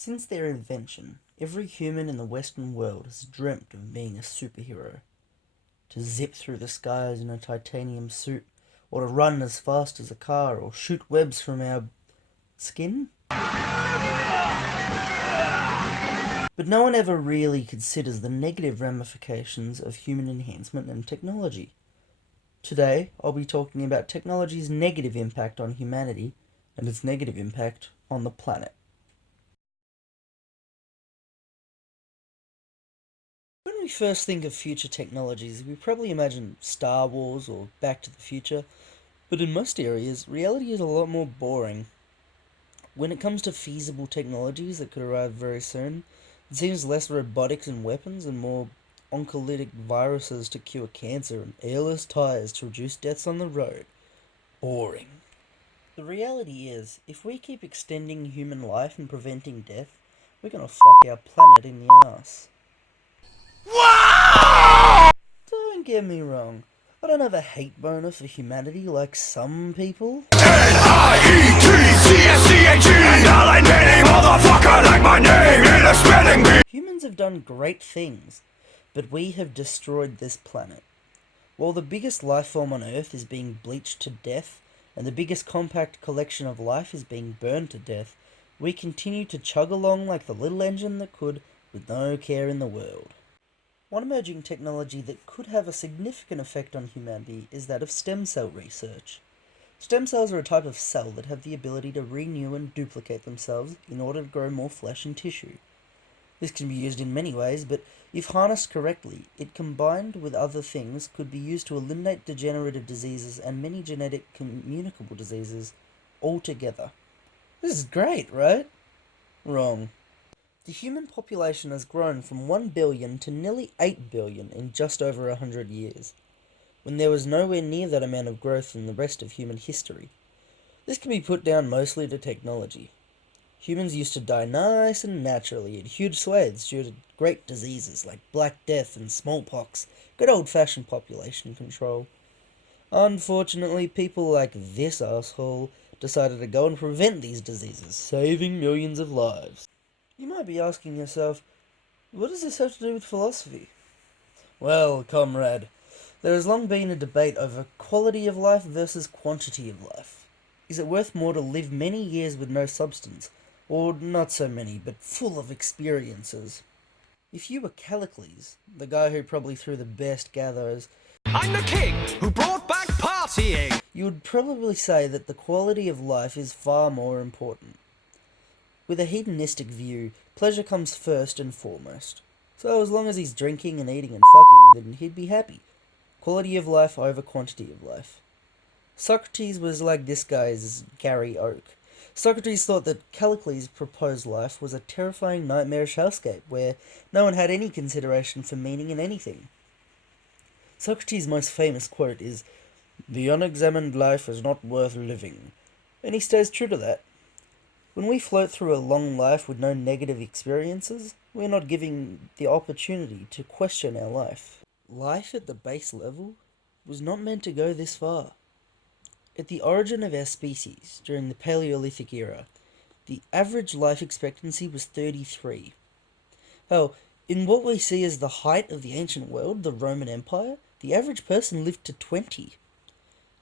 Since their invention, every human in the Western world has dreamt of being a superhero. To zip through the skies in a titanium suit, or to run as fast as a car, or shoot webs from our skin. But no one ever really considers the negative ramifications of human enhancement and technology. Today, I'll be talking about technology's negative impact on humanity and its negative impact on the planet. When we first think of future technologies, we probably imagine Star Wars or Back to the Future, but in most areas, reality is a lot more boring. When it comes to feasible technologies that could arrive very soon, it seems less robotics and weapons and more oncolytic viruses to cure cancer and airless tires to reduce deaths on the road. Boring. The reality is, if we keep extending human life and preventing death, we're gonna fuck our planet in the ass. Don't get me wrong, I don't have a hate boner for humanity like some people. Humans have done great things, but we have destroyed this planet. While the biggest life form on Earth is being bleached to death, and the biggest compact collection of life is being burned to death, we continue to chug along like the little engine that could, with no care in the world. One emerging technology that could have a significant effect on humanity is that of stem cell research. Stem cells are a type of cell that have the ability to renew and duplicate themselves in order to grow more flesh and tissue. This can be used in many ways, but if harnessed correctly, it combined with other things could be used to eliminate degenerative diseases and many genetic communicable diseases altogether. This is great, right? Wrong. The human population has grown from 1 billion to nearly 8 billion in just over 100 years, when there was nowhere near that amount of growth in the rest of human history. This can be put down mostly to technology. Humans used to die nice and naturally in huge swathes due to great diseases like Black Death and smallpox, good old-fashioned population control. Unfortunately, people like this asshole decided to go and prevent these diseases, saving millions of lives. You might be asking yourself, what does this have to do with philosophy? Well, comrade, there has long been a debate over quality of life versus quantity of life. Is it worth more to live many years with no substance, or not so many, but full of experiences? If you were Callicles, the guy who probably threw the best gathers, I'm the king who brought back partying! You would probably say that the quality of life is far more important. With a hedonistic view, pleasure comes first and foremost. So as long as he's drinking and eating and fucking, then he'd be happy. Quality of life over quantity of life. Socrates was like this guy's Gary Oak. Socrates thought that Callicles' proposed life was a terrifying nightmarish hellscape where no one had any consideration for meaning in anything. Socrates' most famous quote is, "The unexamined life is not worth living," and he stays true to that. When we float through a long life with no negative experiences, we're not giving the opportunity to question our life. Life at the base level was not meant to go this far. At the origin of our species, during the Paleolithic era, the average life expectancy was 33. Hell, in what we see as the height of the ancient world, the Roman Empire, the average person lived to 20.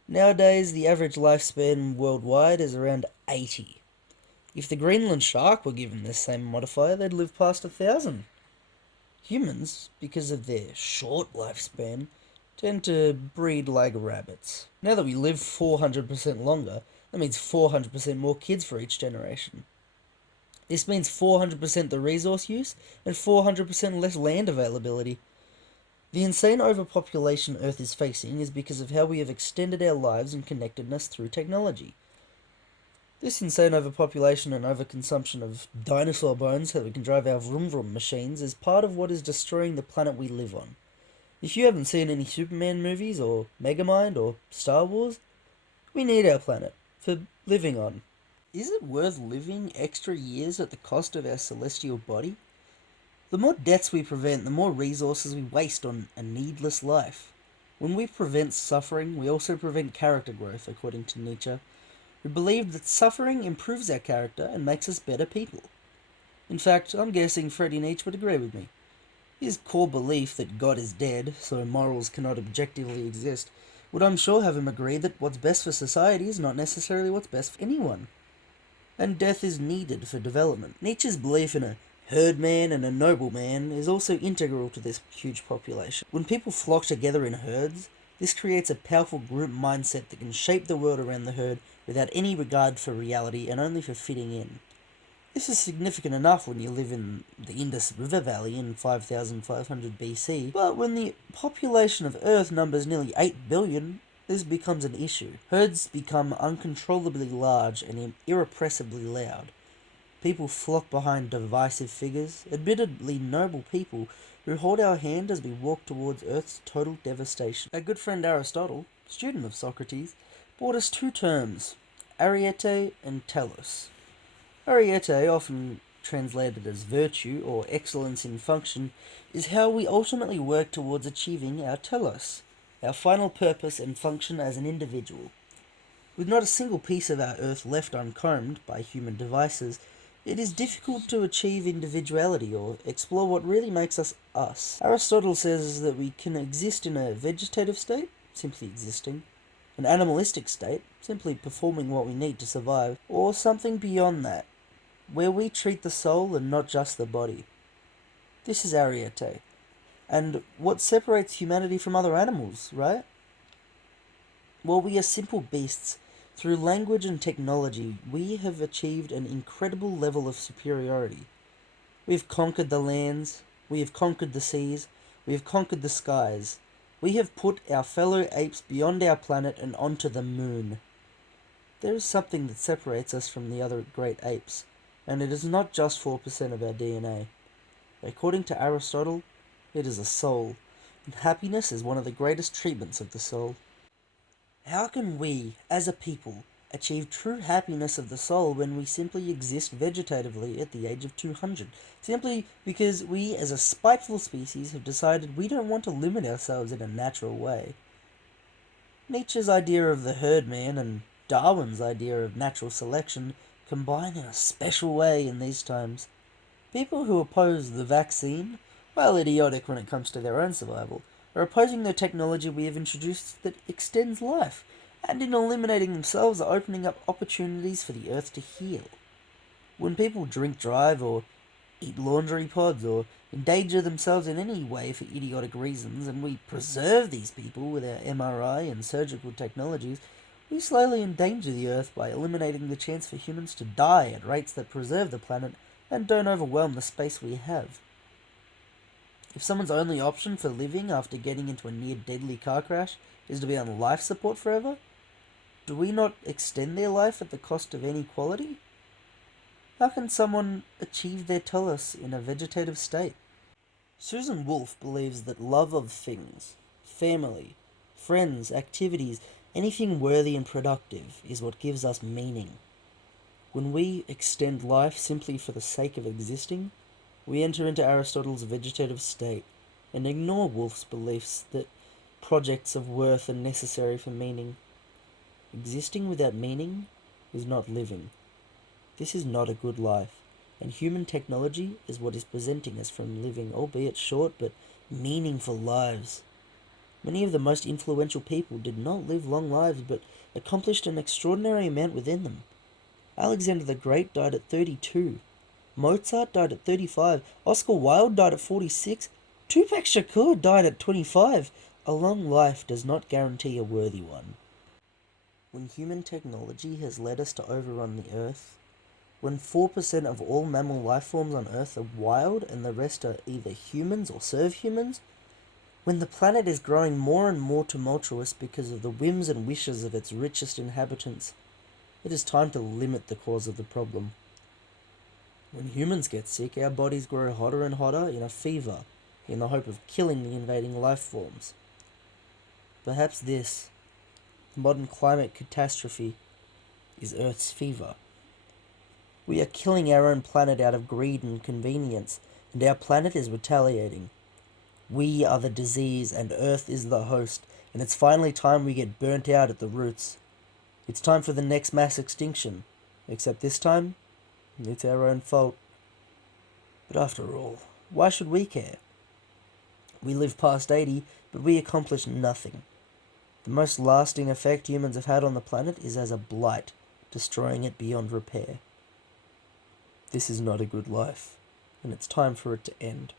Nowadays, the average lifespan worldwide is around 80. If the Greenland shark were given this same modifier, they'd live past 1,000. Humans, because of their short lifespan, tend to breed like rabbits. Now that we live 400% longer, that means 400% more kids for each generation. This means 400% the resource use and 400% less land availability. The insane overpopulation Earth is facing is because of how we have extended our lives and connectedness through technology. This insane overpopulation and overconsumption of dinosaur bones so that we can drive our vroom vroom machines is part of what is destroying the planet we live on. If you haven't seen any Superman movies or Megamind or Star Wars, we need our planet for living on. Is it worth living extra years at the cost of our celestial body? The more deaths we prevent, the more resources we waste on a needless life. When we prevent suffering, we also prevent character growth, according to Nietzsche, who believed that suffering improves our character and makes us better people. In fact, I'm guessing Freddie Nietzsche would agree with me. His core belief that God is dead, so morals cannot objectively exist, would I'm sure have him agree that what's best for society is not necessarily what's best for anyone. And death is needed for development. Nietzsche's belief in a herd man and a noble man is also integral to this huge population. When people flock together in herds, this creates a powerful group mindset that can shape the world around the herd without any regard for reality and only for fitting in. This is significant enough when you live in the Indus River Valley in 5500 BC, but when the population of Earth numbers nearly 8 billion, this becomes an issue. Herds become uncontrollably large and irrepressibly loud. People flock behind divisive figures, admittedly noble people, who hold our hand as we walk towards Earth's total devastation. Our good friend Aristotle, student of Socrates, brought us two terms, ariete and telos. Ariete, often translated as virtue or excellence in function, is how we ultimately work towards achieving our telos, our final purpose and function as an individual. With not a single piece of our earth left uncombed by human devices, it is difficult to achieve individuality or explore what really makes us us. Aristotle says that we can exist in a vegetative state, simply existing, an animalistic state, simply performing what we need to survive, or something beyond that, where we treat the soul and not just the body. This is ariete, and what separates humanity from other animals, right? Well, we are simple beasts. Through language and technology, we have achieved an incredible level of superiority. We have conquered the lands, we have conquered the seas, we have conquered the skies. We have put our fellow apes beyond our planet and onto the moon. There is something that separates us from the other great apes, and it is not just 4% of our DNA. According to Aristotle, it is a soul, and happiness is one of the greatest treatments of the soul. How can we, as a people, achieve true happiness of the soul when we simply exist vegetatively at the age of 200? Simply because we, as a spiteful species, have decided we don't want to limit ourselves in a natural way. Nietzsche's idea of the herd man and Darwin's idea of natural selection combine in a special way in these times. People who oppose the vaccine, while idiotic when it comes to their own survival, are opposing the technology we have introduced that extends life, and in eliminating themselves are opening up opportunities for the earth to heal. When people drink drive or eat laundry pods or endanger themselves in any way for idiotic reasons, and we preserve these people with our MRI and surgical technologies, we slowly endanger the earth by eliminating the chance for humans to die at rates that preserve the planet and don't overwhelm the space we have. If someone's only option for living after getting into a near-deadly car crash is to be on life support forever, do we not extend their life at the cost of inequality? How can someone achieve their telos in a vegetative state? Susan Wolf believes that love of things, family, friends, activities, anything worthy and productive is what gives us meaning. When we extend life simply for the sake of existing, we enter into Aristotle's vegetative state and ignore Wolf's beliefs that projects of worth are necessary for meaning. Existing without meaning is not living. This is not a good life, and human technology is what is preventing us from living, albeit short but meaningful lives. Many of the most influential people did not live long lives but accomplished an extraordinary amount within them. Alexander the Great died at 32. Mozart died at 35. Oscar Wilde died at 46. Tupac Shakur died at 25. A long life does not guarantee a worthy one. When human technology has led us to overrun the earth, when 4% of all mammal life forms on Earth are wild and the rest are either humans or serve humans, when the planet is growing more and more tumultuous because of the whims and wishes of its richest inhabitants, it is time to limit the cause of the problem. When humans get sick, our bodies grow hotter and hotter in a fever, in the hope of killing the invading life forms. Perhaps this, modern climate catastrophe, is Earth's fever. We are killing our own planet out of greed and convenience, and our planet is retaliating. We are the disease, and Earth is the host, and it's finally time we get burnt out at the roots. It's time for the next mass extinction, except this time, it's our own fault. But after all, why should we care? We live past 80, but we accomplish nothing. The most lasting effect humans have had on the planet is as a blight, destroying it beyond repair. This is not a good life, and it's time for it to end.